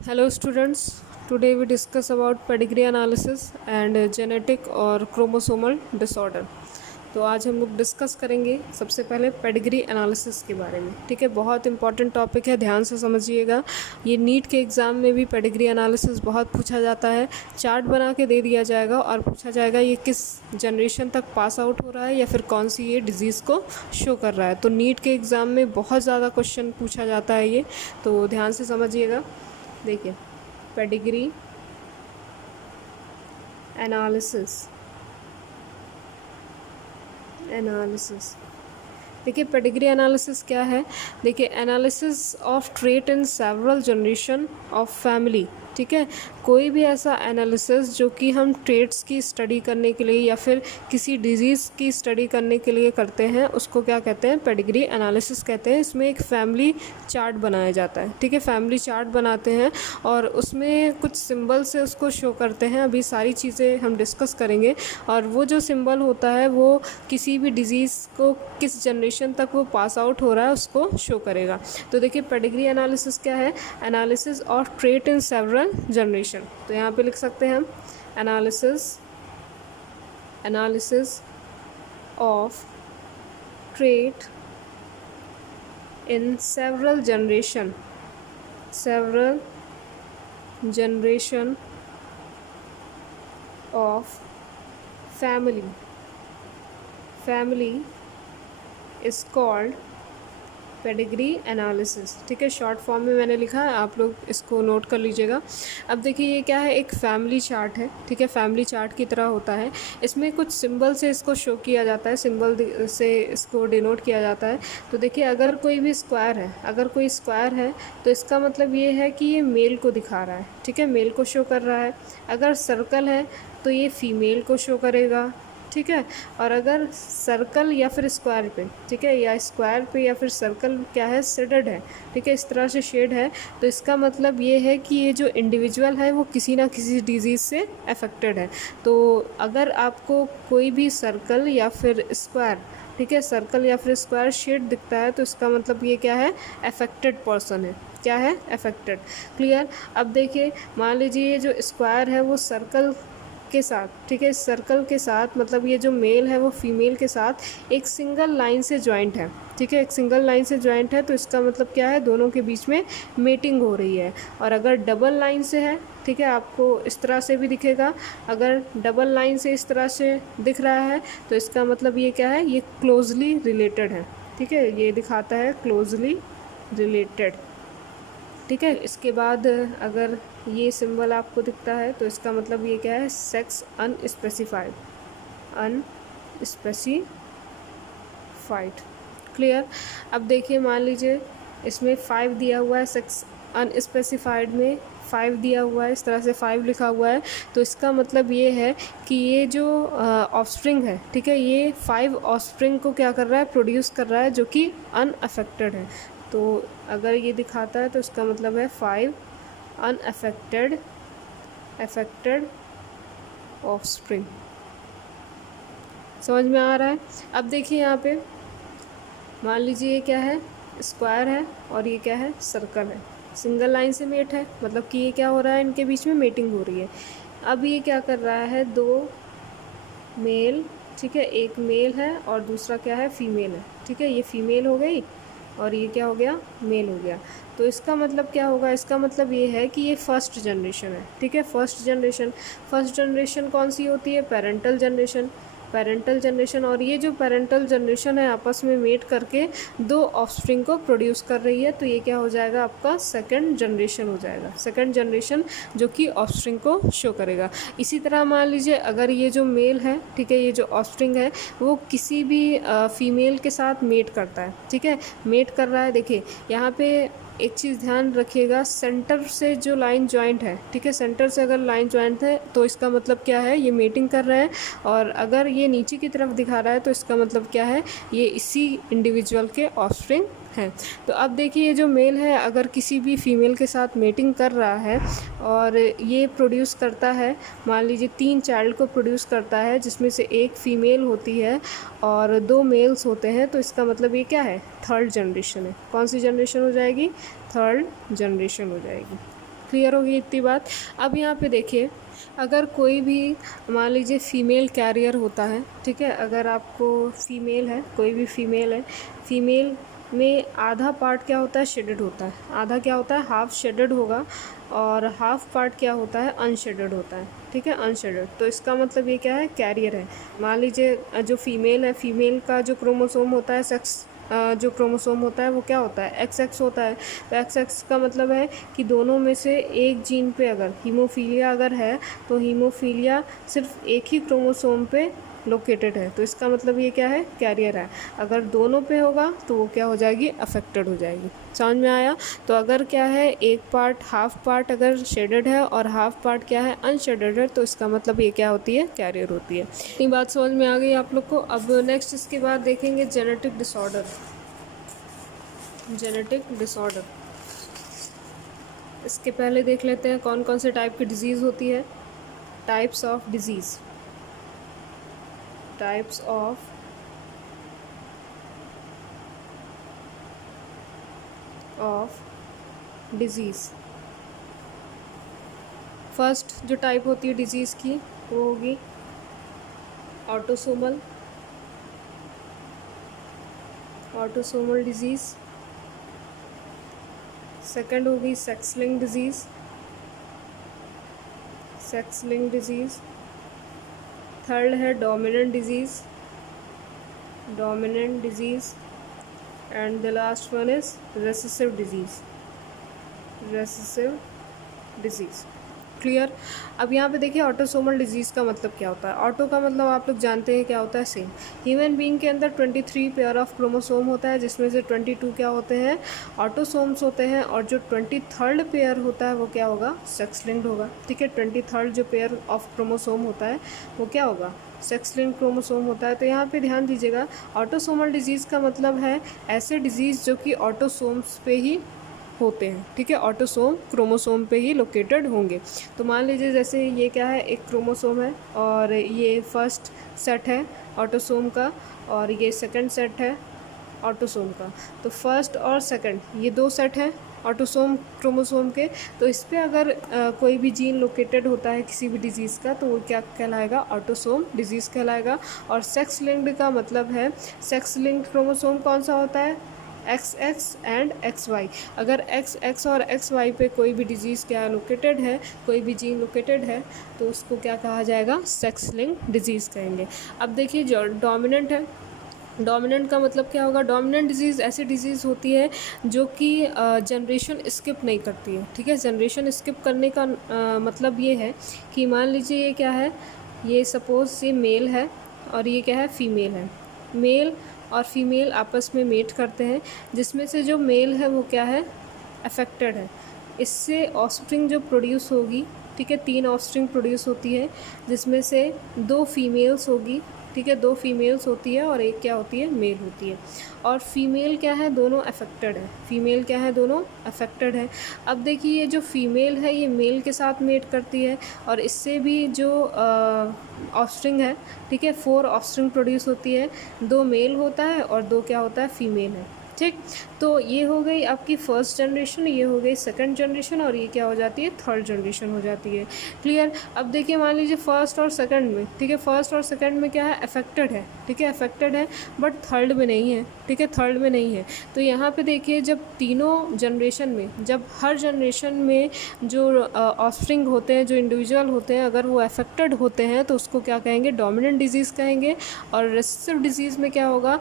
Hello students, today we discuss about pedigree analysis and genetic और chromosomal disorder। तो आज हम लोग डिस्कस करेंगे सबसे पहले पेडिग्री एनालिसिस के बारे में। ठीक है, बहुत इंपॉर्टेंट टॉपिक है, ध्यान से समझिएगा। ये नीट के एग्ज़ाम में भी पेडिग्री एनालिसिस बहुत पूछा जाता है। चार्ट बना के दे दिया जाएगा और पूछा जाएगा ये किस जनरेशन तक पास आउट हो रहा है या फिर कौन सी ये डिज़ीज़ को शो कर रहा है। तो नीट के एग्ज़ाम में बहुत ज़्यादा क्वेश्चन पूछा जाता है ये, तो ध्यान से समझिएगा। देखिए, पेडिग्री एनालिसिस देखिए, पेडिग्री एनालिसिस क्या है। देखिए, analysis of trait in several generation of family. ठीक है, कोई भी ऐसा एनालिसिस जो कि हम ट्रेट्स की स्टडी करने के लिए या फिर किसी डिजीज़ की स्टडी करने के लिए करते हैं, उसको क्या कहते हैं, पेडिग्री एनालिसिस कहते हैं। इसमें एक फैमिली चार्ट बनाया जाता है। ठीक है, फैमिली चार्ट बनाते हैं और उसमें कुछ सिंबल से उसको शो करते हैं। अभी सारी चीज़ें हम डिस्कस करेंगे और वो जो सिंबल होता है वो किसी भी डिज़ीज़ को किस जनरेशन तक वो पास आउट हो रहा है उसको शो करेगा। तो देखिए, पेडिग्री एनालिसिस क्या है, analysis of trait in several generation. तो यहाँ पे लिख सकते हैं हम analysis of trait in several generation of family is called pedigree analysis. ठीक है, शॉर्ट फॉर्म में मैंने लिखा है, आप लोग इसको नोट कर लीजिएगा। अब देखिए, ये क्या है, एक फैमिली चार्ट है। ठीक है, फैमिली चार्ट की तरह होता है। इसमें कुछ सिंबल से इसको शो किया जाता है, सिंबल से इसको डिनोट किया जाता है। तो देखिए, अगर कोई स्क्वायर है तो इसका मतलब ये है कि ये मेल को दिखा रहा है। ठीक है, मेल को शो कर रहा है। अगर सर्कल है तो ये फीमेल को शो करेगा। ठीक है, और अगर सर्कल या फिर स्क्वायर पे, ठीक है, या स्क्वायर पे या फिर सर्कल क्या है, शेडेड है। ठीक है, इस तरह से शेड है, तो इसका मतलब ये है कि ये जो इंडिविजुअल है वो किसी ना किसी डिजीज़ से अफेक्टेड है। तो अगर आपको कोई भी सर्कल या फिर स्क्वायर, ठीक है, सर्कल या फिर स्क्वायर शेड दिखता है तो इसका मतलब ये क्या है, अफेक्टेड पर्सन है। क्या है, अफेक्टेड। क्लियर। अब देखिए, मान लीजिए ये जो स्क्वायर है वो सर्कल के साथ, ठीक है, इस सर्कल के साथ मतलब ये जो मेल है वो फीमेल के साथ एक सिंगल लाइन से जॉइंट है। ठीक है, एक सिंगल लाइन से जॉइंट है, तो इसका मतलब क्या है, दोनों के बीच में मेटिंग हो रही है। और अगर डबल लाइन से है, ठीक है, आपको इस तरह से भी दिखेगा। अगर डबल लाइन से इस तरह से दिख रहा है तो इसका मतलब ये क्या है, ये क्लोजली रिलेटेड है। ठीक है, ये दिखाता है क्लोजली रिलेटेड। ठीक है, इसके बाद अगर ये सिंबल आपको दिखता है तो इसका मतलब ये क्या है, सेक्स अनस्पेसिफाइड। क्लियर। अब देखिए, मान लीजिए इसमें 5 दिया हुआ है, सेक्स अनस्पेसिफाइड में 5 दिया हुआ है, इस तरह से 5 लिखा हुआ है। तो इसका मतलब ये है कि ये जो ऑफस्प्रिंग है, ठीक है, ये 5 ऑफस्प्रिंग को क्या कर रहा है, प्रोड्यूस कर रहा है, जो कि अनअफेक्टेड है। तो अगर ये दिखाता है तो इसका मतलब है 5 अनअफेक्टेड ऑफस्प्रिंग। समझ में आ रहा है। अब देखिए, यहाँ पे मान लीजिए ये क्या है, स्क्वायर है और ये क्या है, सर्कल है। सिंगल लाइन से मेट है, मतलब कि ये क्या हो रहा है, इनके बीच में मेटिंग हो रही है। अब ये क्या कर रहा है, 2 मेल, ठीक है, एक मेल है और दूसरा क्या है, फीमेल है। ठीक है, ये फीमेल हो गई और ये क्या हो गया, मेल हो गया। तो इसका मतलब क्या होगा, इसका मतलब ये है कि ये फर्स्ट जनरेशन है। ठीक है, फर्स्ट जनरेशन कौन सी होती है, पेरेंटल जनरेशन। और ये जो पेरेंटल जनरेशन है आपस में मेट करके 2 ऑफस्प्रिंग को प्रोड्यूस कर रही है, तो ये क्या हो जाएगा, आपका सेकंड जनरेशन हो जाएगा। सेकंड जनरेशन जो कि ऑफस्प्रिंग को शो करेगा। इसी तरह मान लीजिए अगर ये जो मेल है, ठीक है, ये जो ऑफस्प्रिंग है वो किसी भी फीमेल के साथ मेट करता है। ठीक है, मेट कर रहा है। देखिए, यहाँ पे एक चीज़ ध्यान रखिएगा, सेंटर से जो लाइन जॉइंट है, ठीक है, सेंटर से अगर लाइन जॉइंट है तो इसका मतलब क्या है, ये मेटिंग कर रहा है। और अगर ये नीचे की तरफ दिखा रहा है तो इसका मतलब क्या है, ये इसी इंडिविजुअल के ऑफस्प्रिंग हैं। तो अब देखिए, ये जो मेल है अगर किसी भी फीमेल के साथ मेटिंग कर रहा है और ये प्रोड्यूस करता है, मान लीजिए 3 चाइल्ड को प्रोड्यूस करता है, जिसमें से एक फ़ीमेल होती है और 2 मेल्स होते हैं, तो इसका मतलब ये क्या है, थर्ड जनरेशन है। कौन सी जनरेशन हो जाएगी, थर्ड जनरेशन हो जाएगी। क्लियर होगी इतनी बात। अब यहाँ पे देखिए, अगर कोई भी मान लीजिए फीमेल कैरियर होता है, ठीक है, अगर आपको फीमेल है, कोई भी फीमेल है, फीमेल में आधा पार्ट क्या होता है, शेडेड होता है, आधा क्या होता है, हाफ शेडेड होगा, और हाफ पार्ट क्या होता है, अनशेडेड होता है, ठीक है, अनशेडेड। तो इसका मतलब ये क्या है, कैरियर है। मान लीजिए जो फीमेल है, फीमेल का जो क्रोमोसोम होता है, सेक्स जो क्रोमोसोम होता है वो क्या होता है, XX होता है। तो XX का मतलब है कि दोनों में से एक जीन पे अगर हीमोफीलिया अगर है, तो हीमोफीलिया सिर्फ एक ही क्रोमोसोम पे लोकेटेड है, तो इसका मतलब ये क्या है, कैरियर है। अगर दोनों पे होगा तो वो क्या हो जाएगी, अफेक्टेड हो जाएगी। समझ में आया। तो अगर क्या है, एक पार्ट, हाफ पार्ट अगर शेडेड है और हाफ पार्ट क्या है, अनशेडेड है, तो इसका मतलब ये क्या होती है, कैरियर होती है। इतनी बात समझ में आ गई आप लोग को। अब नेक्स्ट इसके बाद देखेंगे जेनेटिक डिसऑर्डर। जेनेटिक डिसऑर्डर, इसके पहले देख लेते हैं कौन कौन से टाइप की डिजीज़ होती है। Types of disease, types of disease. First जो टाइप होती है डिजीज़ की वो होगी ऑटोसोमल डिजीज़। सेकंड होगी सेक्स लिंक्ड डिजीज़। थर्ड है dominant disease. And the last one is recessive disease. Clear. अब यहाँ पे देखिए ऑटोसोमल डिजीज़ का मतलब क्या होता है। ऑटो का मतलब आप लोग जानते हैं क्या होता है, सेम। ह्यूमन बीइंग के अंदर 23 पेयर ऑफ क्रोमोसोम होता है, जिसमें से 22 क्या होते हैं, ऑटोसोम्स होते हैं, और जो 23rd पेयर होता है वो क्या होगा, सेक्स लिंक्ड होगा, ठीक है। 23rd जो पेयर ऑफ क्रोमोसोम होता है वो क्या होगा, सेक्स लिंक्ड क्रोमोसोम होता है। तो यहाँ पे ध्यान दीजिएगा, ऑटोसोमल डिजीज़ का मतलब है ऐसे डिजीज़ जो कि ऑटोसोम्स पे ही होते हैं, ठीक है, ऑटोसोम क्रोमोसोम पे ही लोकेटेड होंगे। तो मान लीजिए जैसे ये क्या है, एक क्रोमोसोम है और ये फर्स्ट सेट है ऑटोसोम का, और ये सेकंड सेट है ऑटोसोम का। तो फर्स्ट और सेकंड ये दो सेट हैं ऑटोसोम क्रोमोसोम के। तो इस पर अगर कोई भी जीन लोकेटेड होता है किसी भी डिजीज़ का, तो वो क्या कहलाएगा, ऑटोसोम डिजीज़ कहलाएगा। और सेक्स लिंक्ड का मतलब है, सेक्स लिंक्ड क्रोमोसोम कौन सा होता है, XX एंड XY। अगर XX और XY पे कोई भी डिजीज़ क्या लोकेटेड है, कोई भी जीन लोकेटेड है, तो उसको क्या कहा जाएगा, सेक्स लिंक्ड डिजीज़ कहेंगे। अब देखिए जो डोमिनेंट है, डोमिनेंट का मतलब क्या होगा, डोमिनेंट डिजीज़ ऐसी डिजीज़ होती है जो कि जनरेशन स्किप नहीं करती है, ठीक है। जनरेशन स्किप करने का मतलब ये है कि मान लीजिए ये क्या है, ये सपोज़ ये मेल है और ये क्या है, फीमेल है। मेल और फीमेल आपस में मेट करते हैं, जिसमें से जो मेल है वो क्या है, अफेक्टेड है। इससे ऑफस्प्रिंग जो प्रोड्यूस होगी, ठीक है, 3 ऑफस्प्रिंग प्रोड्यूस होती है, जिसमें से 2 फीमेल्स होगी, ठीक है, 2 फीमेल्स होती है और एक क्या होती है, मेल होती है। और फीमेल क्या है, दोनों अफेक्टेड है, फीमेल क्या है, दोनों अफेक्टेड है। अब देखिए ये जो फीमेल है ये मेल के साथ मेट करती है, और इससे भी जो ऑफस्प्रिंग है, ठीक है, 4 ऑफस्प्रिंग प्रोड्यूस होती है, 2 मेल होता है और 2 क्या होता है, फीमेल है, ठीक। तो ये हो गई आपकी फर्स्ट जनरेशन, ये हो गई सेकंड जनरेशन, और ये क्या हो जाती है, थर्ड जनरेशन हो जाती है। क्लियर। अब देखिए मान लीजिए फर्स्ट और सेकंड में, ठीक है, फर्स्ट और सेकंड में क्या है, अफेक्टेड है, ठीक है, अफेक्टेड है, बट थर्ड में नहीं है, ठीक है, थर्ड में नहीं है। तो यहाँ पे देखिए जब तीनों जनरेशन में, जब हर जनरेशन में जो ऑफस्प्रिंग होते हैं, जो इंडिविजुअल होते हैं, अगर वो अफेक्टेड होते हैं तो उसको क्या कहेंगे, डोमिनेंट डिजीज़ कहेंगे। और रेसेसिव डिजीज़ में क्या होगा,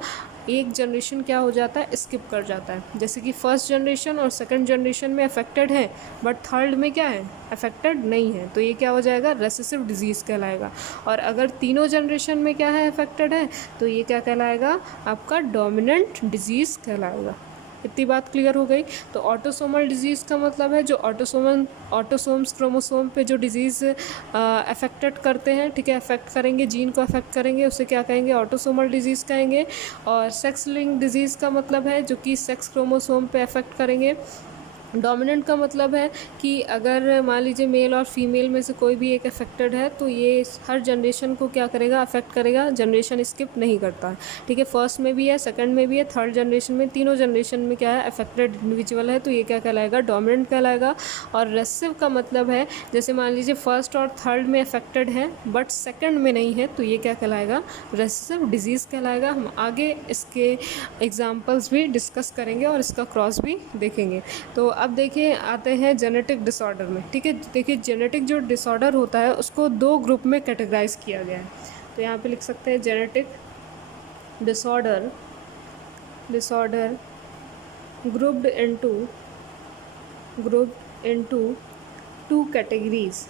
एक जनरेशन क्या हो जाता है, स्किप कर जाता है। जैसे कि फर्स्ट जनरेशन और सेकंड जनरेशन में अफेक्टेड है, बट थर्ड में क्या है, अफेक्टेड नहीं है, तो ये क्या हो जाएगा, रेसेसिव डिजीज़ कहलाएगा। और अगर तीनों जनरेशन में क्या है, अफेक्टेड है, तो ये क्या कहलाएगा, आपका डोमिनेंट डिजीज़ कहलाएगा। इतनी बात क्लियर हो गई। तो ऑटोसोमल डिजीज़ का मतलब है जो ऑटोसोम्स क्रोमोसोम पे जो डिजीज़ अफेक्टेड करते हैं, ठीक है, अफेक्ट करेंगे, जीन को अफेक्ट करेंगे, उसे क्या कहेंगे, ऑटोसोमल डिजीज़ कहेंगे। और सेक्स लिंक्ड डिजीज़ का मतलब है जो कि सेक्स क्रोमोसोम पे अफेक्ट करेंगे, डोमिनेंट का मतलब है कि अगर मान लीजिए मेल और फीमेल में से कोई भी एक अफेक्टेड है तो ये हर जनरेशन को क्या करेगा, अफेक्ट करेगा, जनरेशन स्किप नहीं करता है। ठीक है, फर्स्ट में भी है, सेकंड में भी है, थर्ड जनरेशन में, तीनों जनरेशन में क्या है, अफेक्टेड इंडिविजुअल है, तो ये क्या कहलाएगा, डोमिनेंट कहलाएगा। और रेसेसिव का मतलब है जैसे मान लीजिए फर्स्ट और थर्ड में अफेक्टेड है बट सेकंड में नहीं है, तो ये क्या कहलाएगा, रेसेसिव डिजीज़ कहलाएगा। हम आगे इसके एग्जांपल्स भी डिस्कस करेंगे और इसका क्रॉस भी देखेंगे। तो अब देखिए आते हैं जेनेटिक डिसऑर्डर में। ठीक है, देखिए जेनेटिक जो डिसऑर्डर होता है उसको दो ग्रुप में कैटेगराइज किया गया है। तो यहाँ पे लिख सकते हैं genetic disorder grouped into two categories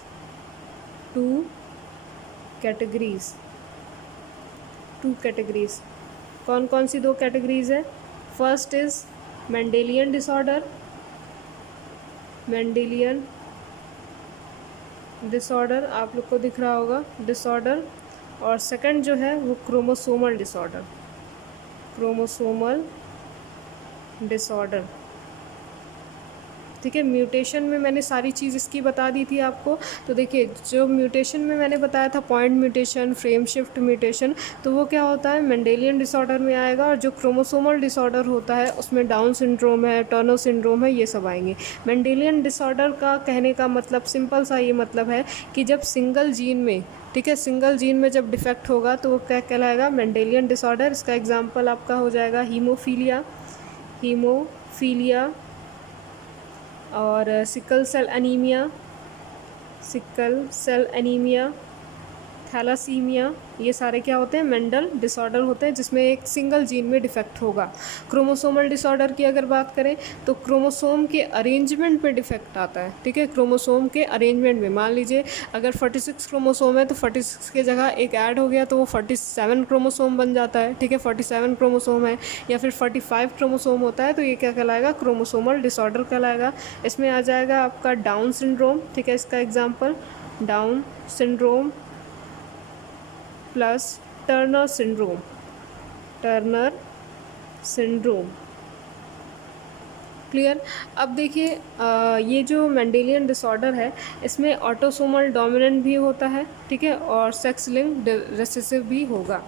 कौन कौन सी दो कैटेगरीज है? फर्स्ट इज मेंडेलियन डिसऑर्डर, आप लोग को दिख रहा होगा डिसऑर्डर, और सेकंड जो है वो क्रोमोसोमल डिसऑर्डर। ठीक है, म्यूटेशन में मैंने सारी चीज़ इसकी बता दी थी आपको। तो देखिए जो म्यूटेशन में मैंने बताया था, point mutation, frame shift mutation, तो वो क्या होता है, मेंडेलियन डिसऑर्डर में आएगा। और जो क्रोमोसोमल डिसऑर्डर होता है उसमें डाउन सिंड्रोम है, टर्नर सिंड्रोम है, ये सब आएंगे। मेंडेलियन डिसऑर्डर का कहने का मतलब सिंपल सा ये मतलब है कि जब सिंगल जीन में, ठीक है, सिंगल जीन में जब डिफेक्ट होगा तो वो क्या कहलाएगा, मेंडेलियन डिसऑर्डर। इसका एग्जाम्पल आपका हो जाएगा हीमोफीलिया और सिकल सेल एनीमिया, थैलासीमिया, ये सारे क्या होते हैं, मेंडल डिसऑर्डर होते हैं जिसमें एक सिंगल जीन में डिफेक्ट होगा। क्रोमोसोमल डिसऑर्डर की अगर बात करें तो क्रोमोसोम के अरेंजमेंट पे डिफेक्ट आता है। ठीक है, क्रोमोसोम के अरेंजमेंट में मान लीजिए अगर 46 क्रोमोसोम है तो 46 की जगह एक ऐड हो गया तो वो 47 क्रोमोसोम बन जाता है। ठीक है, 47 क्रोमोसोम है या फिर 45 क्रोमोसोम होता है तो ये क्या कहलाएगा, क्रोमोसोमल डिसऑर्डर कहलाएगा। इसमें आ जाएगा आपका डाउन सिंड्रोम। ठीक है, इसका example down syndrome plus Turner syndrome. Clear. अब देखिए ये जो मेंडेलियन डिसऑर्डर है इसमें ऑटोसोमल डोमिनेंट भी होता है, ठीक है, और सेक्स लिंक्ड रिसेसिव भी होगा।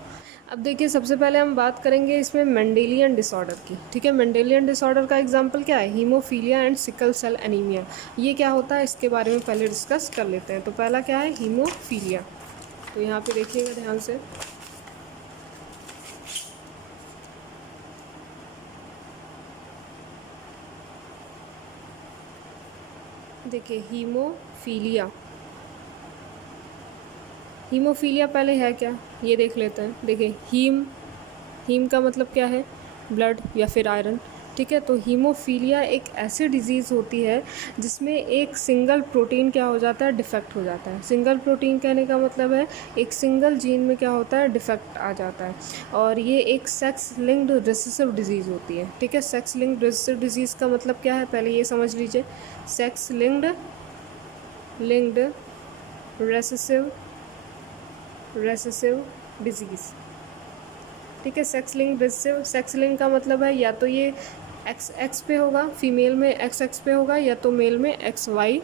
अब देखिए सबसे पहले हम बात करेंगे इसमें मेंडेलियन डिसऑर्डर की। ठीक है, मेंडेलियन डिसऑर्डर का एग्जांपल क्या है, haemophilia and sickle cell anaemia. ये क्या होता है इसके बारे में पहले डिस्कस कर लेते हैं। तो पहला क्या है, हीमोफीलिया। तो यहाँ पे देखिएगा ध्यान से, देखिए हीमोफीलिया पहले है क्या ये देख लेते हैं। देखिए हीम का मतलब क्या है, ब्लड या फिर आयरन। ठीक है, तो हीमोफीलिया एक ऐसी डिजीज़ होती है जिसमें एक सिंगल प्रोटीन क्या हो जाता है, डिफेक्ट हो जाता है। सिंगल प्रोटीन कहने का मतलब है एक सिंगल जीन में क्या होता है, डिफेक्ट आ जाता है। और ये एक सेक्स लिंक्ड रिसेसिव डिजीज़ होती है। ठीक है, सेक्स लिंक्ड रिसेसिव डिजीज़ का मतलब क्या है पहले ये समझ लीजिए। Sex linked recessive disease. ठीक है, सेक्स लिंक का मतलब है या तो ये एक्स पे होगा, फीमेल में एक्स पे होगा, या तो मेल में XY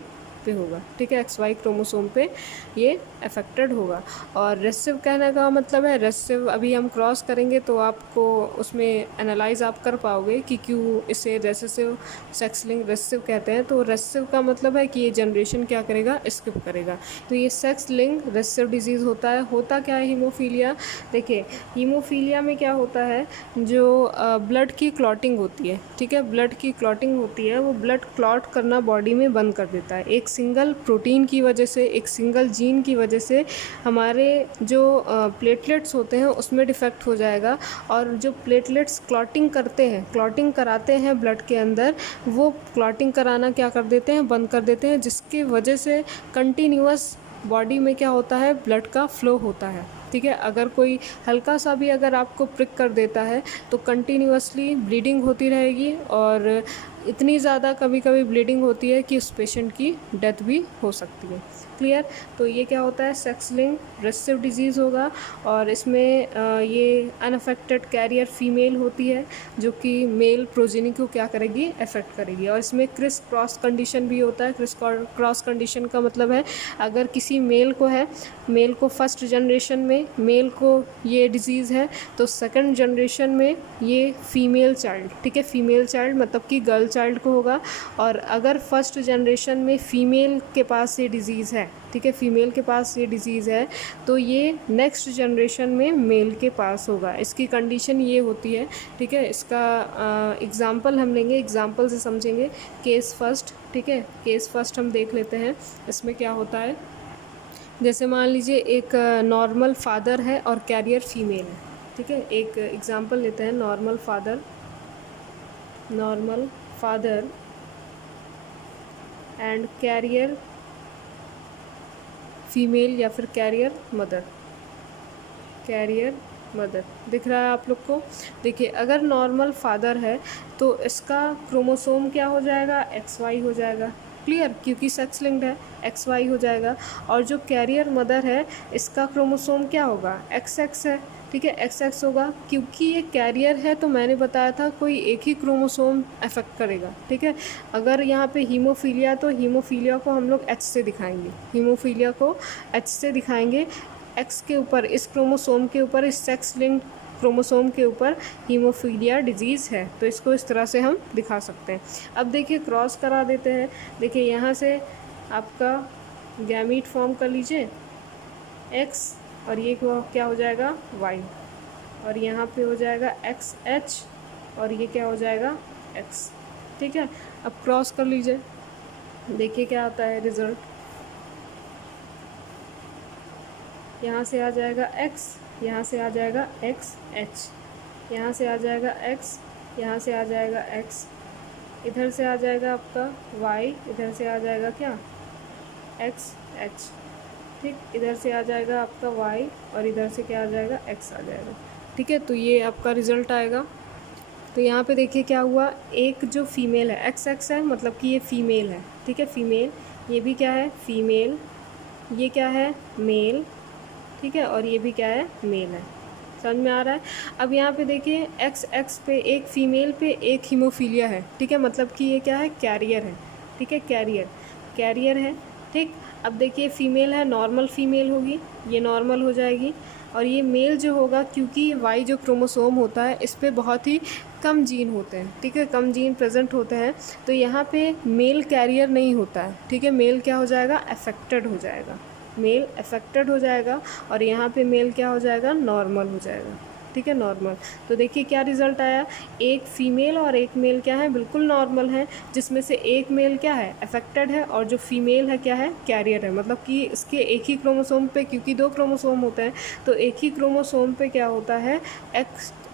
पे होगा। ठीक है, XY क्रोमोसोम पे ये अफेक्टेड होगा। और रेसेसिव कहने का मतलब है, रेसेसिव अभी हम क्रॉस करेंगे तो आपको उसमें एनालाइज आप कर पाओगे कि क्यों इसे रेसेसिव सेक्स लिंक रेसेसिव कहते हैं। तो रेसेसिव का मतलब है कि ये जनरेशन क्या करेगा, स्किप करेगा। तो ये सेक्स लिंक रेसेसिव डिजीज़ होता है। होता क्या है हीमोफीलिया, देखिए हीमोफीलिया में क्या होता है, जो ब्लड की क्लॉटिंग होती है, ठीक है, ब्लड की क्लॉटिंग होती है, वो ब्लड क्लॉट करना बॉडी में बंद कर देता है। एक सिंगल प्रोटीन की वजह से, एक सिंगल जीन की वजह से हमारे जो प्लेटलेट्स होते हैं उसमें डिफेक्ट हो जाएगा। और जो प्लेटलेट्स क्लॉटिंग कराते हैं ब्लड के अंदर, वो क्लॉटिंग कराना क्या कर देते हैं, बंद कर देते हैं, जिसकी वजह से कंटिन्यूअस बॉडी में क्या होता है, ब्लड का फ्लो होता है। ठीक है, अगर कोई हल्का सा भी अगर आपको प्रिक कर देता है तो कंटिन्यूअसली ब्लीडिंग होती रहेगी और इतनी ज़्यादा कभी कभी ब्लीडिंग होती है कि उस पेशेंट की डेथ भी हो सकती है। क्लियर। तो ये क्या होता है, सेक्स लिंक्ड रिसेसिव डिजीज़ होगा, और इसमें ये अनअफेक्टेड कैरियर फीमेल होती है जो कि मेल प्रोजेनी को क्या करेगी, अफेक्ट करेगी। और इसमें क्रिस क्रॉस कंडीशन भी होता है। क्रिस क्रॉस कंडीशन का मतलब है अगर किसी मेल को है, मेल को फर्स्ट जनरेशन में मेल को ये डिजीज़ है, तो सेकंड जनरेशन में ये फीमेल चाइल्ड, ठीक है, फीमेल चाइल्ड मतलब कि गर्ल चाइल्ड को होगा। और अगर फर्स्ट जनरेशन में फ़ीमेल के पास ये डिज़ीज़ है, ठीक है, फीमेल के पास ये डिज़ीज़ है, तो ये नेक्स्ट जनरेशन में मेल के पास होगा। इसकी कंडीशन ये होती है, ठीक है। इसका एग्ज़ाम्पल हम लेंगे, एग्ज़ाम्पल से समझेंगे। केस फर्स्ट, ठीक है, केस फर्स्ट हम देख लेते हैं। इसमें क्या होता है, जैसे मान लीजिए एक नॉर्मल फादर है और कैरियर फीमेल है, ठीक है। एक एग्ज़ाम्पल लेते हैं, normal father and carrier female, या फिर कैरियर मदर दिख रहा है आप लोग को। देखिए, अगर नॉर्मल फादर है तो इसका क्रोमोसोम क्या हो जाएगा, XY हो जाएगा। क्लियर, क्योंकि सेक्स लिंक्ड है, XY हो जाएगा। और जो कैरियर मदर है इसका क्रोमोसोम क्या होगा, XX है, ठीक है, XX होगा। क्योंकि ये कैरियर है तो मैंने बताया था कोई एक ही क्रोमोसोम अफेक्ट करेगा, ठीक है। अगर यहाँ पे हीमोफीलिया, तो हीमोफीलिया को हम लोग H से दिखाएंगे, हीमोफीलिया को H से दिखाएंगे। X के ऊपर, इस क्रोमोसोम के ऊपर, इस सेक्स लिंक्ड क्रोमोसोम के ऊपर हीमोफीलिया डिजीज़ है, तो इसको इस तरह से हम दिखा सकते हैं। अब देखिए क्रॉस करा देते हैं। देखिए यहाँ से आपका गैमीट फॉर्म कर लीजिए X, और ये क्या हो जाएगा, Y, और यहाँ पे हो जाएगा XH, और ये क्या हो जाएगा, X, ठीक है। अब क्रॉस कर लीजिए, देखिए क्या आता है रिज़ल्ट। यहाँ से आ जाएगा X, यहाँ से आ जाएगा XH, यहाँ से आ जाएगा X, यहाँ से आ जाएगा X, इधर से आ जाएगा आपका Y, इधर से आ जाएगा क्या, XH, ठीक, इधर से आ जाएगा आपका Y, और इधर से क्या आ जाएगा, X आ जाएगा, ठीक है। तो ये आपका रिज़ल्ट आएगा। तो यहाँ पे देखिए क्या हुआ, एक जो फीमेल है XX है, मतलब कि ये फीमेल है, ठीक है, फीमेल, ये भी क्या है, फीमेल, ये क्या है, मेल, ठीक है, और ये भी क्या है, मेल है। समझ में आ रहा है। अब यहाँ पे देखिए XX पे एक फीमेल पे एक हीमोफीलिया है, ठीक है, मतलब कि ये क्या है, कैरियर है, ठीक है, कैरियर है, ठीक। अब देखिए फीमेल है, नॉर्मल फीमेल होगी, ये नॉर्मल हो जाएगी। और ये मेल जो होगा, क्योंकि Y जो क्रोमोसोम होता है इस पर बहुत ही कम जीन होते हैं, ठीक है, कम जीन प्रेजेंट होते हैं, तो यहाँ पे मेल कैरियर नहीं होता है, ठीक है। मेल क्या हो जाएगा, अफेक्टेड हो जाएगा, मेल अफेक्टेड हो जाएगा, और यहाँ पे मेल क्या हो जाएगा, नॉर्मल हो जाएगा, ठीक है, नॉर्मल। तो देखिए क्या रिज़ल्ट आया, एक फीमेल और एक मेल क्या है, बिल्कुल नॉर्मल है, जिसमें से एक मेल क्या है, अफेक्टेड है, और जो फीमेल है क्या है, कैरियर है, मतलब कि इसके एक ही क्रोमोसोम पे, क्योंकि 2 क्रोमोसोम होते हैं, तो एक ही क्रोमोसोम पे क्या होता है,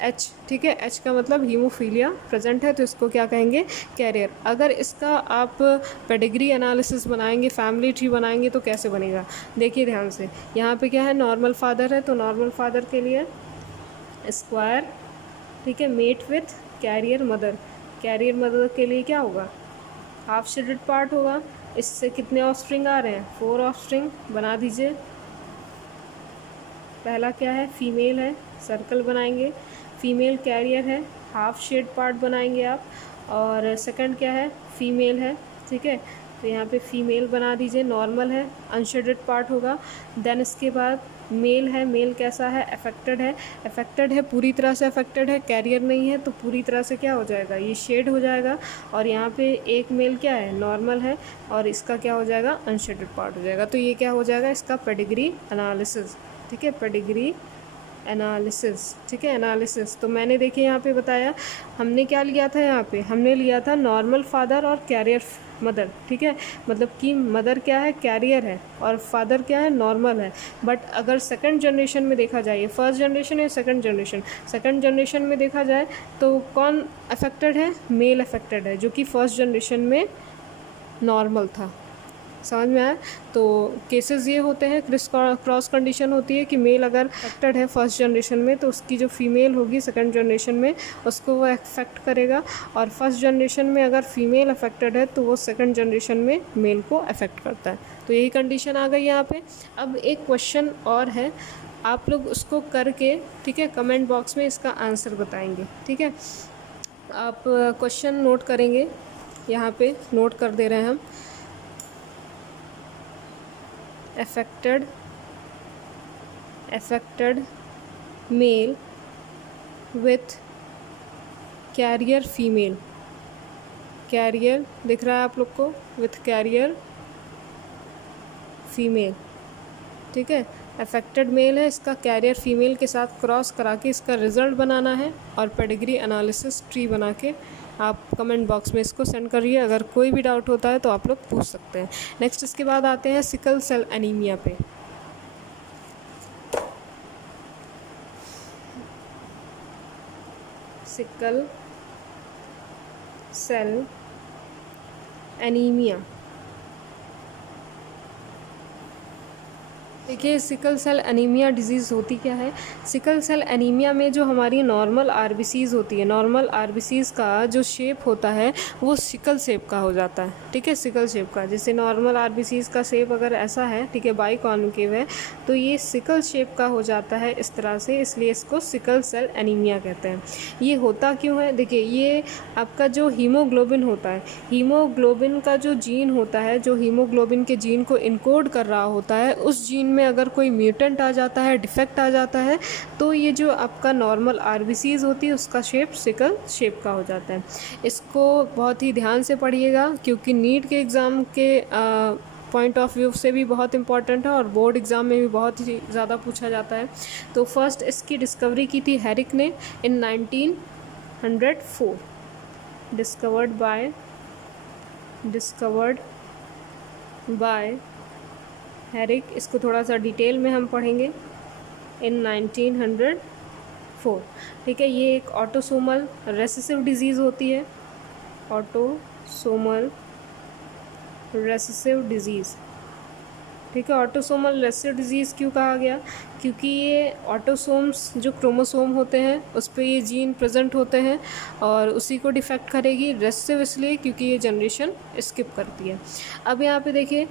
H, ठीक है, H का मतलब हीमोफीलिया प्रेजेंट है, तो इसको क्या कहेंगे, कैरियर। अगर इसका आप पेडिग्री एनालिसिस बनाएंगे, फैमिली ट्री बनाएंगे, तो कैसे बनेगा, देखिए ध्यान से। यहाँ पे क्या है, नॉर्मल फादर है, तो नॉर्मल फादर के लिए स्क्वायर, ठीक है, mate with carrier mother, carrier mother के लिए क्या होगा, हाफ शेडेड पार्ट होगा। इससे कितने ऑफस्प्रिंग आ रहे हैं, 4 ऑफस्प्रिंग बना दीजिए। पहला क्या है, फीमेल है, सर्कल बनाएंगे, फीमेल कैरियर है, हाफ शेड पार्ट बनाएंगे आप। और सेकंड क्या है, फीमेल है, ठीक है, तो यहाँ पे फीमेल बना दीजिए, नॉर्मल है, अनशेडेड पार्ट होगा। देन इसके बाद मेल है, मेल कैसा है, अफेक्टेड है, पूरी तरह से अफेक्टेड है, कैरियर नहीं है, तो पूरी तरह से क्या हो जाएगा, ये शेड हो जाएगा। और यहाँ पे एक मेल क्या है, नॉर्मल है, और इसका क्या हो जाएगा, अनशेडेड पार्ट हो जाएगा। तो ये क्या हो जाएगा, इसका पेडिग्री एनालिसिस, ठीक है, पेडिग्री एनालिसिस, ठीक है, एनालिसिस। तो मैंने देखिए यहाँ पे बताया, हमने क्या लिया था, यहाँ पे हमने लिया था नॉर्मल फादर और कैरियर मदर, ठीक है, मतलब कि मदर क्या है, कैरियर है, और फादर क्या है, नॉर्मल है। बट अगर सेकंड जनरेशन में देखा जाए, फर्स्ट जनरेशन या सेकंड जनरेशन में देखा जाए, तो कौन अफेक्टेड है, मेल अफेक्टेड है, जो कि फर्स्ट जनरेशन में नॉर्मल था, समझ में आया। तो केसेस ये होते हैं, क्रॉस कंडीशन होती है कि मेल अगर अफेक्टेड है फर्स्ट जनरेशन में तो उसकी जो फीमेल होगी सेकंड जनरेशन में उसको वो अफेक्ट करेगा, और फर्स्ट जनरेशन में अगर फीमेल अफेक्टेड है तो वो सेकंड जनरेशन में मेल को अफेक्ट करता है। तो यही कंडीशन आ गई यहाँ पे। अब एक क्वेश्चन और है, आप लोग उसको करके, ठीक है, कमेंट बॉक्स में इसका आंसर बताएंगे। ठीक है, आप क्वेश्चन नोट करेंगे, यहाँ पे नोट कर दे रहे हैं हम। affected male with carrier female, carrier दिख रहा है आप लोग को, विथ कैरियर फीमेल। ठीक है, अफेक्टेड मेल है, इसका कैरियर फीमेल के साथ क्रॉस करा के इसका रिज़ल्ट बनाना है और पेडिग्री एनालिसिस ट्री बना के आप कमेंट बॉक्स में इसको सेंड करिए। अगर कोई भी डाउट होता है तो आप लोग पूछ सकते हैं। नेक्स्ट इसके बाद आते हैं सिकल सेल एनीमिया पे। सिकल सेल एनीमिया, देखिए सिकल सेल एनीमिया डिजीज़ होती क्या है। सिकल सेल एनीमिया में जो हमारी नॉर्मल आरबीसीज़ होती है, नॉर्मल आरबीसीज़ का जो शेप होता है वो सिकल शेप का हो जाता है। ठीक है, सिकल शेप का, जैसे नॉर्मल आरबीसीज़ का शेप अगर ऐसा है, ठीक है, बाई कॉन्केव है, तो ये सिकल शेप का हो जाता है इस तरह से, इसलिए इसको सिकल सेल एनीमिया कहते हैं। ये होता क्यों है, देखिए ये आपका जो हीमोग्लोबिन होता है, हीमोग्लोबिन का जो जीन होता है, जो हीमोग्लोबिन के जीन को इनकोड कर रहा होता है, उस जीन में अगर कोई म्यूटेंट आ जाता है, डिफेक्ट आ जाता है, तो ये जो आपका नॉर्मल आरबीसीज़ होती है उसका शेप सिकल शेप का हो जाता है। इसको बहुत ही ध्यान से पढ़िएगा क्योंकि नीट के एग्ज़ाम के पॉइंट ऑफ व्यू से भी बहुत इंपॉर्टेंट है और बोर्ड एग्ज़ाम में भी बहुत ही ज़्यादा पूछा जाता है। तो फर्स्ट इसकी डिस्कवरी की थी हेरिक ने इन 1904, डिस्कवर्ड बाय हेरिक। इसको थोड़ा सा डिटेल में हम पढ़ेंगे इन 1904। ठीक है, ये एक ऑटोसोमल रेसेसिव डिजीज़ होती है, ऑटोसोमल रेसेसिव डिजीज़। ठीक है, ऑटोसोमल रेसेसिव डिजीज़ क्यों कहा गया, क्योंकि ये ऑटोसोम्स जो क्रोमोसोम होते हैं उस पर ये जीन प्रेजेंट होते हैं और उसी को डिफेक्ट करेगी। रेसेसिव इसलिए क्योंकि ये जनरेशन स्किप करती है। अब यहाँ पे देखिए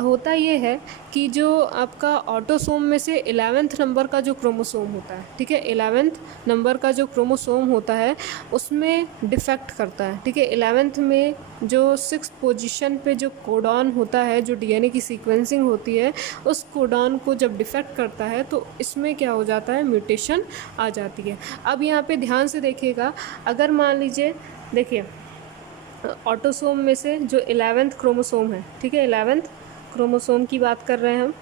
होता ये है कि जो आपका ऑटोसोम में से 11th नंबर का जो क्रोमोसोम होता है, ठीक है, 11th नंबर का जो क्रोमोसोम होता है उसमें डिफेक्ट करता है। ठीक है, 11th में जो 6th पोजीशन पे जो कोडॉन होता है, जो डीएनए की सीक्वेंसिंग होती है, उस कोडॉन को जब डिफेक्ट करता है तो इसमें क्या हो जाता है, म्यूटेशन आ जाती है। अब यहाँ पे ध्यान से देखिएगा, अगर मान लीजिए, देखिए ऑटोसोम में से जो 11th क्रोमोसोम है, ठीक है, 11th क्रोमोसोम की बात कर रहे हैं हम।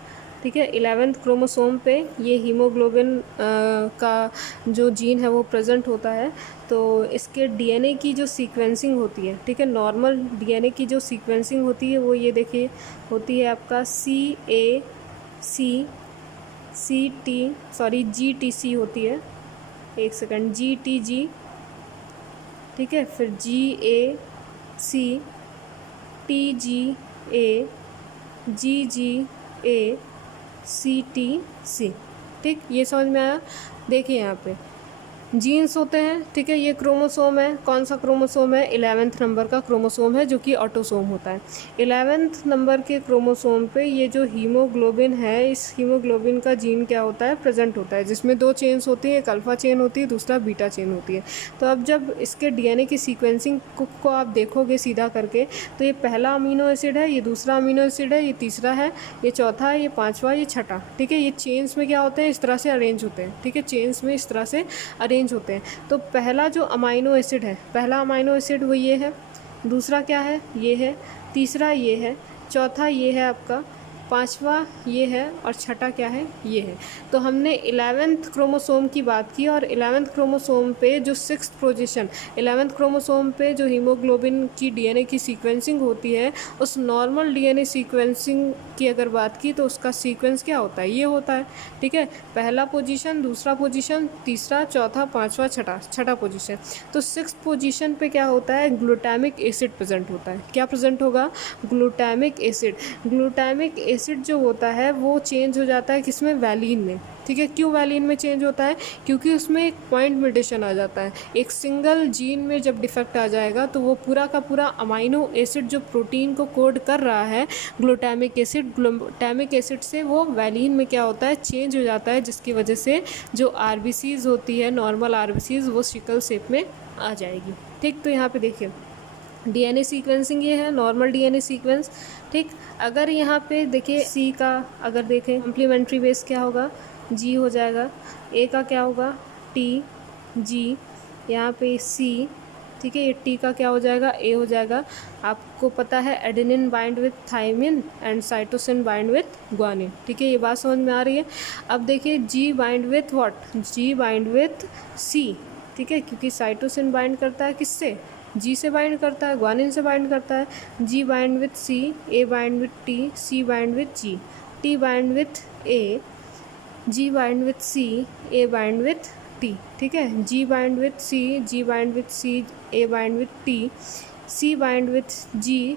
ठीक है, 11th क्रोमोसोम पे ये हीमोग्लोबिन का जो जीन है वो प्रेजेंट होता है। तो इसके डीएनए की जो सीक्वेंसिंग होती है, ठीक है, नॉर्मल डीएनए की जो सीक्वेंसिंग होती है वो ये देखिए होती है आपका GTC होती है, एक सेकंड, GTG, ठीक है, फिर GAC, TGA, GGA, CTC। ठीक, ये समझ में आया। देखिए यहाँ पे जीन्स होते हैं, ठीक है, ये क्रोमोसोम है, कौन सा क्रोमोसोम है, 11th नंबर का क्रोमोसोम है जो कि ऑटोसोम होता है। 11th नंबर के क्रोमोसोम पे ये जो हीमोग्लोबिन है, इस हीमोग्लोबिन का जीन क्या होता है, प्रेजेंट होता है, जिसमें 2 चेन्स होती है, एक अल्फ़ा चेन होती है, दूसरा बीटा चेन होती है। तो अब जब इसके डीएनए की सीक्वेंसिंग को आप देखोगे सीधा करके, तो ये पहला अमीनो एसिड है, ये दूसरा अमीनो एसिड है, ये तीसरा है, ये चौथा है, ये पाँचवा, ये छठा। ठीक है, ये चेन्स में क्या होते हैं, इस तरह से अरेंज होते हैं। ठीक है, चेन्स में इस तरह से अरेंज होते हैं। तो पहला जो अमाइनो एसिड है, पहला अमाइनो एसिड वो ये है, दूसरा क्या है, ये है, तीसरा ये है, चौथा ये है आपका पांचवा ये है और छठा क्या है, ये है। तो हमने 11th क्रोमोसोम की बात की और 11th क्रोमोसोम पे जो 6th पोजीशन 11th क्रोमोसोम पे जो हीमोग्लोबिन की डीएनए की सीक्वेंसिंग होती है, उस नॉर्मल डीएनए सीक्वेंसिंग की अगर बात की तो उसका सीक्वेंस क्या होता है, ये होता है। ठीक है, पहला पोजीशन, दूसरा पोजीशन, तीसरा, चौथा, पाँचवा, छठा पोजीशन। तो 6th पोजीशन पे क्या होता है, ग्लूटामिक एसिड प्रेजेंट होता है। क्या प्रेजेंट होगा, ग्लूटामिक एसिड। ग्लूटामिक एसिड जो होता है वो चेंज हो जाता है किसमें, वैलीन में। ठीक है, क्यों वैलीन में चेंज होता है, क्योंकि उसमें एक पॉइंट म्यूटेशन आ जाता है। एक सिंगल जीन में जब डिफेक्ट आ जाएगा तो वो पूरा का पूरा अमाइनो एसिड जो प्रोटीन को कोड कर रहा है, ग्लूटामिक एसिड से वो वैलीन में क्या होता है, चेंज हो जाता है, जिसकी वजह से जो आरबीसीज होती है, नॉर्मल आरबीसीज, वो सिकल शेप में आ जाएगी। ठीक, तो यहाँ पे देखिए डीएनए सीक्वेंसिंग ये है, नॉर्मल डीएनए सीक्वेंस। ठीक, अगर यहाँ पे देखिए सी का अगर देखें कम्प्लीमेंट्री बेस क्या होगा, जी हो जाएगा। ए का क्या होगा, टी, जी, यहाँ पे सी। ठीक है, ये टी का क्या हो जाएगा, ए हो जाएगा। आपको पता है adenine bind with thymine and cytosine bind with guanine. ठीक है, ये बात समझ में आ रही है। अब देखिए G bind with what, G bind with C. ठीक है, क्योंकि साइटोसिन बाइंड करता है किससे, जी से बाइंड करता है, ग्वानिन से बाइंड करता है। G bind with C, A bind with T, C bind with G, T bind with A, G bind with C, A bind with T. ठीक है, G bind with C, G bind with C, A bind with T, C bind with G,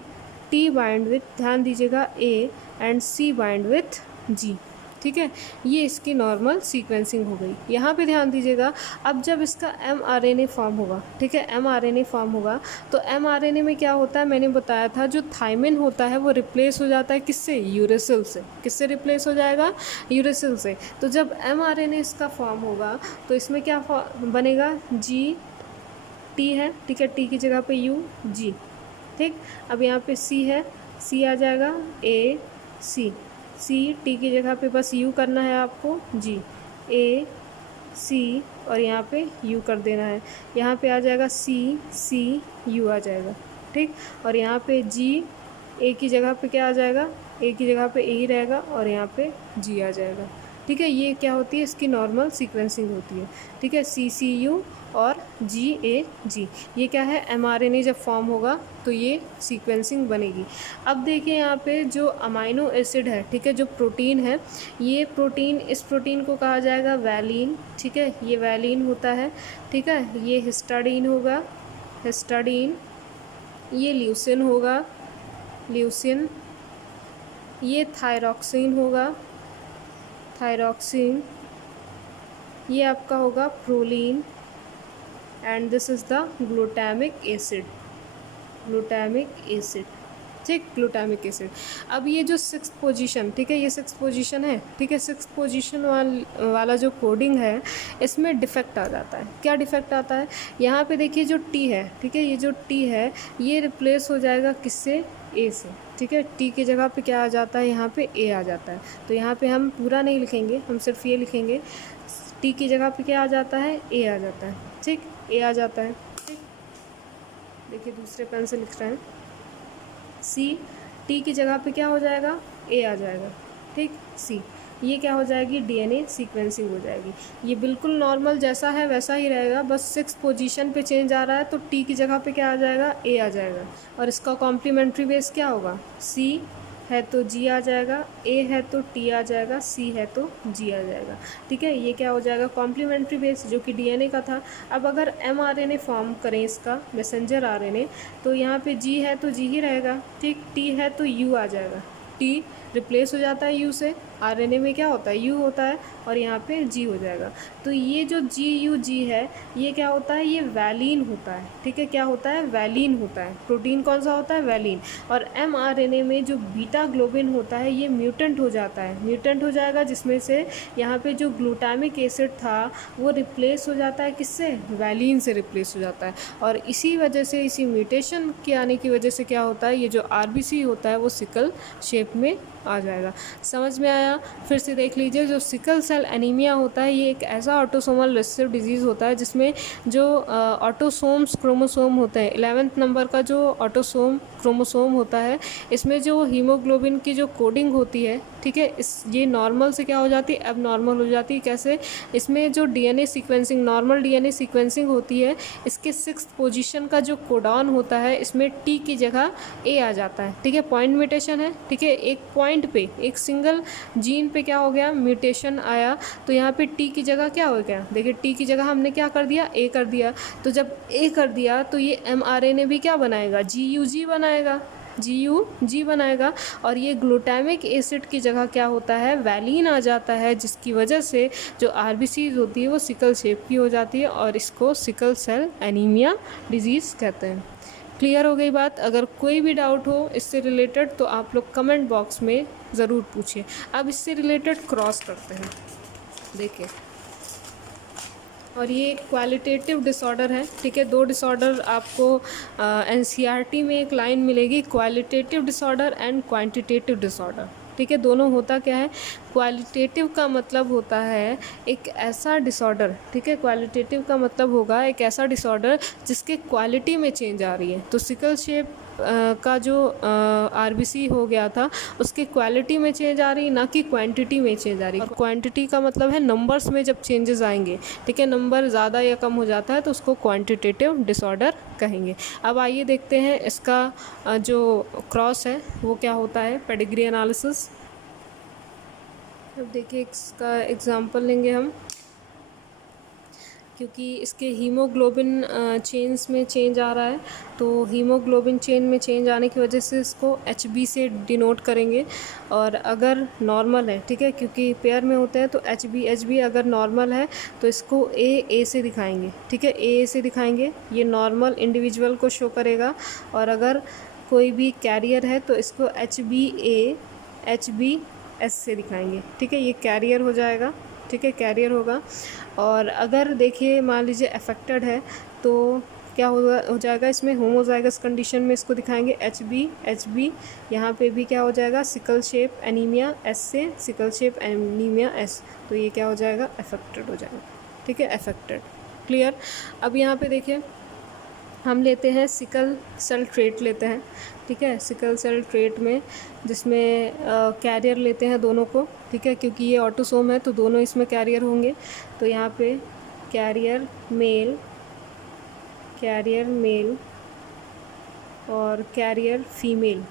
T bind with, ध्यान दीजिएगा, A, and C bind with G. ठीक है, ये इसकी normal sequencing हो गई। यहाँ पे ध्यान दीजिएगा, अब जब इसका mRNA फॉर्म होगा, ठीक है, mRNA फॉर्म होगा, तो mRNA में क्या होता है, मैंने बताया था, जो थाइमिन होता है वो रिप्लेस हो जाता है किससे, यूरेसिल से। किससे रिप्लेस हो जाएगा, यूरेसिल से। तो जब mRNA इसका फॉर्म होगा तो इसमें क्या बनेगा, जी, टी है, ठीक है, टी की जगह पे यू, जी। ठीक, अब यहाँ पे सी है, सी आ जाएगा, ए, सी, सी, टी की जगह पे बस यू करना है आपको, जी, ए, सी, और यहाँ पे यू कर देना है। यहाँ पे आ जाएगा सी, सी, यू आ जाएगा। ठीक, और यहाँ पे जी, ए की जगह पे क्या आ जाएगा, ए की जगह पे ए ही रहेगा, और यहाँ पे जी आ जाएगा। ठीक है, ये क्या होती है, इसकी नॉर्मल सीक्वेंसिंग होती है। ठीक है, सी, सी, यू और जी, ए, जी। ये क्या है, mRNA जब फॉर्म होगा तो ये सीक्वेंसिंग बनेगी। अब देखिए यहाँ पे जो अमाइनो एसिड है, ठीक है, जो प्रोटीन है, ये प्रोटीन, इस प्रोटीन को कहा जाएगा वैलीन। ठीक है, ये वैलीन होता है। ठीक है, ये हिस्टाडीन होगा, हिस्टाडीन, ये ल्यूसिन होगा, ल्यूसिन, ये थायरॉक्सिन होगा, थायरॉक्सिन, ये आपका होगा proline, and this is the glutamic acid, glutamic acid. ठीक, ग्लूटामिक एसिड। अब ये जो 6th पोजीशन, ठीक है, ये 6th पोजीशन है। ठीक है, 6th पोजीशन वाला जो कोडिंग है, इसमें डिफेक्ट आ जाता है। क्या डिफेक्ट आता है, यहाँ पे देखिए जो टी है, ठीक है, ये जो टी है ये रिप्लेस हो जाएगा किससे, ए से। ठीक है, टी की जगह पे क्या आ जाता है, यहाँ पे ए आ जाता है। तो यहाँ पे हम पूरा नहीं लिखेंगे, हम सिर्फ ये लिखेंगे, टी की जगह पे क्या आ जाता है, ए आ जाता है। ठीक, ए आ जाता है। ठीक, देखिए दूसरे पेन से लिख रहे हैं, सी, टी की जगह पे क्या हो जाएगा, ए आ जाएगा। ठीक, सी, ये क्या हो जाएगी, डीएनए सीक्वेंसिंग हो जाएगी। ये बिल्कुल नॉर्मल जैसा है वैसा ही रहेगा, बस 6th पोजीशन पे चेंज आ रहा है, तो टी की जगह पे क्या आ जाएगा, ए आ जाएगा। और इसका कॉम्प्लीमेंट्री बेस क्या होगा, सी है तो जी आ जाएगा, ए है तो टी आ जाएगा, सी है तो जी आ जाएगा। ठीक है, ये क्या हो जाएगा, कॉम्प्लीमेंट्री बेस, जो कि डीएनए का था। अब अगर mRNA फॉर्म करें, इसका मैसेंजर आरएनए, तो यहाँ पे जी है तो जी ही रहेगा। ठीक, टी है तो यू आ जाएगा, टी रिप्लेस हो जाता है यू से, आरएनए में क्या होता है, यू होता है, और यहाँ पे जी हो जाएगा। तो ये जो जी, यू, जी है, ये क्या होता है, ये वैलीन होता है। ठीक है, क्या होता है, वैलीन होता है। प्रोटीन कौन सा होता है, वैलीन। और mRNA में जो बीटा ग्लोबिन होता है, ये म्यूटेंट हो जाता है, म्यूटेंट हो जाएगा, जिसमें से यहाँ पे जो ग्लूटामिक एसिड था वो रिप्लेस हो जाता है किससे, वैलीन से रिप्लेस हो जाता है। और इसी वजह से, इसी म्यूटेशन के आने की वजह से क्या होता है, ये जो आरबीसी होता है वो सिकल शेप शेप में आ जाएगा। समझ में आया? फिर से देख लीजिए, जो सिकल सेल एनीमिया होता है ये एक ऐसा ऑटोसोमल रिसेसिव डिजीज़ होता है जिसमें जो ऑटोसोम्स क्रोमोसोम होते हैं, 11th नंबर का जो ऑटोसोम क्रोमोसोम होता है, इसमें जो हीमोग्लोबिन की जो कोडिंग होती है, ठीक है, ये नॉर्मल से क्या हो जाती है, अब नॉर्मल हो जाती है। कैसे? इसमें जो DNA sequencing, normal DNA sequencing होती है, इसके 6th पोजीशन का जो कोडॉन होता है, इसमें टी की जगह ए आ जाता है, ठीक है, पॉइंट म्यूटेशन है, ठीक है, एक पॉइंट पे, एक सिंगल जीन पे क्या हो गया, म्यूटेशन आया, तो यहाँ पे टी की जगह क्या हो गया, देखिए टी की जगह हमने क्या कर दिया, ए कर दिया। तो जब ए कर दिया तो ये mRNA भी क्या बनाएगा, GUG बनाएगा, GUG बनाएगा, और ये ग्लूटामिक एसिड की जगह क्या होता है, वैलिन आ जाता है, जिसकी वजह से जो RBCs होती है वो सिकल शेप की हो जाती है, और इसको सिकल सेल एनीमिया डिजीज़ कहते हैं। क्लियर हो गई बात? अगर कोई भी डाउट हो इससे रिलेटेड तो आप लोग कमेंट बॉक्स में ज़रूर पूछिए। अब इससे रिलेटेड क्रॉस करते हैं, देखिए, और ये एक क्वालिटेटिव डिसऑर्डर है, ठीक है। 2 डिसऑर्डर आपको NCERT में एक लाइन मिलेगी, qualitative disorder and quantitative disorder, ठीक है। दोनों होता क्या है, क्वालिटेटिव का मतलब होता है एक ऐसा डिसऑर्डर, ठीक है, क्वालिटेटिव का मतलब होगा एक ऐसा डिसऑर्डर जिसके क्वालिटी में चेंज आ रही है। तो सिकल शेप का जो RBC हो गया था उसकी क्वालिटी में चेंज आ रही, ना कि क्वांटिटी में चेंज आ रही। और क्वांटिटी का मतलब है नंबर्स में जब चेंजेस आएंगे, ठीक है, नंबर ज़्यादा या कम हो जाता है तो उसको क्वांटिटेटिव डिसऑर्डर कहेंगे। अब आइए देखते हैं इसका जो क्रॉस है वो क्या होता है, पेडिग्री एनालिसिस। अब देखिए इसका एग्जांपल लेंगे हम, क्योंकि इसके हीमोग्लोबिन चेन्स में चेंज आ रहा है, तो हीमोग्लोबिन चेन में चेंज आने की वजह से इसको HB से डिनोट करेंगे। और अगर नॉर्मल है, ठीक है, क्योंकि पेयर में होते हैं, तो HB अगर नॉर्मल है तो इसको A से दिखाएंगे, ठीक है, A से दिखाएंगे, ये नॉर्मल इंडिविजुअल को शो करेगा। और अगर कोई भी कैरियर है तो इसको HBS से दिखाएंगे, ठीक है, ये कैरियर हो जाएगा, ठीक है, कैरियर होगा। और अगर देखिए मान लीजिए अफेक्टेड है तो क्या हो जाएगा, इसमें होमोजाइगस कंडीशन में इसको दिखाएंगे HB, यहाँ पे भी क्या हो जाएगा, सिकल शेप एनीमिया S से सिकल शेप एनीमिया S, तो ये क्या हो जाएगा, अफेक्टेड हो जाएगा, ठीक है, अफेक्टेड। क्लियर? अब यहाँ पे देखिए हम लेते हैं सिकल सेल ट्रेट लेते हैं, ठीक है, सिकल सेल ट्रेट में जिसमें कैरियर लेते हैं दोनों को, ठीक है, क्योंकि ये ऑटोसोम है तो दोनों इसमें कैरियर होंगे। तो यहाँ पे कैरियर मेल और कैरियर फीमेल,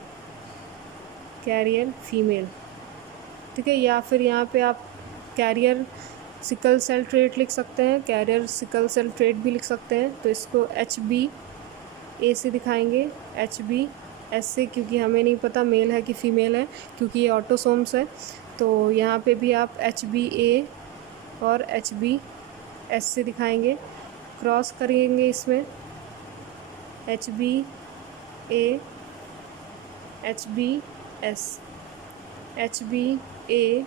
ठीक है, या फिर यहाँ पे आप कैरियर सिकल सेल ट्रेट लिख सकते हैं, कैरियर सिकल सेल ट्रेट भी लिख सकते हैं। तो इसको HBA से दिखाएंगे, HBS से, क्योंकि हमें नहीं पता मेल है कि फीमेल है, क्योंकि ये ऑटोसोम्स है। तो यहाँ पे भी आप HBA और HBS से दिखाएंगे, क्रॉस करेंगे इसमें HBA HBS HBA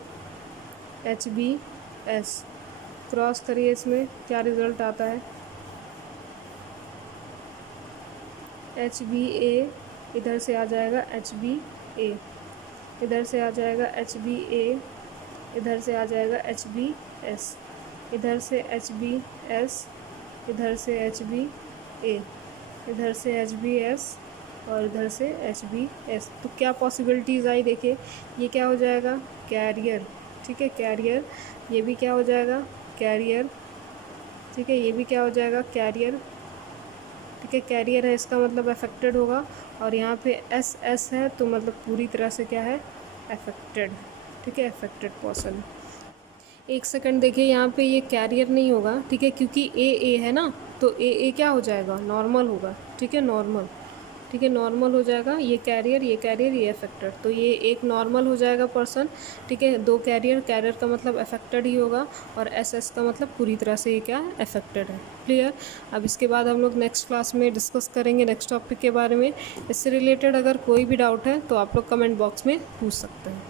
HBS, cross करिए, इसमें क्या रिज़ल्ट आता है, HBA इधर से आ जाएगा, HBA इधर से आ जाएगा, HBA इधर से आ जाएगा, HBS इधर से, HBS इधर से, HBA इधर से, HBS और इधर से HBS। तो क्या पॉसिबिलिटीज़ आई, देखिए ये क्या हो जाएगा, कैरियर, ठीक है, कैरियर, ये भी क्या हो जाएगा, कैरियर, ठीक है, ये भी क्या हो जाएगा, कैरियर, ठीक है, कैरियर है, इसका मतलब अफेक्टेड होगा। और यहाँ पे SS है तो मतलब पूरी तरह से क्या है, अफेक्टेड, ठीक है, अफेक्टेड पर्सन। एक सेकंड देखिए, यहाँ पे ये कैरियर नहीं होगा, ठीक है, क्योंकि AA है ना, तो AA क्या हो जाएगा, नॉर्मल होगा, ठीक है, नॉर्मल, ठीक है, नॉर्मल हो जाएगा, ये कैरियर, ये अफेक्टेड, तो ये एक नॉर्मल हो जाएगा पर्सन, ठीक है। 2 कैरियर का मतलब अफेक्टेड ही होगा, और SS का मतलब पूरी तरह से ये क्या है, अफेक्टेड है। क्लियर? अब इसके बाद हम लोग नेक्स्ट क्लास में डिस्कस करेंगे नेक्स्ट टॉपिक के बारे में। इससे रिलेटेड अगर कोई भी डाउट है तो आप लोग कमेंट बॉक्स में पूछ सकते हैं।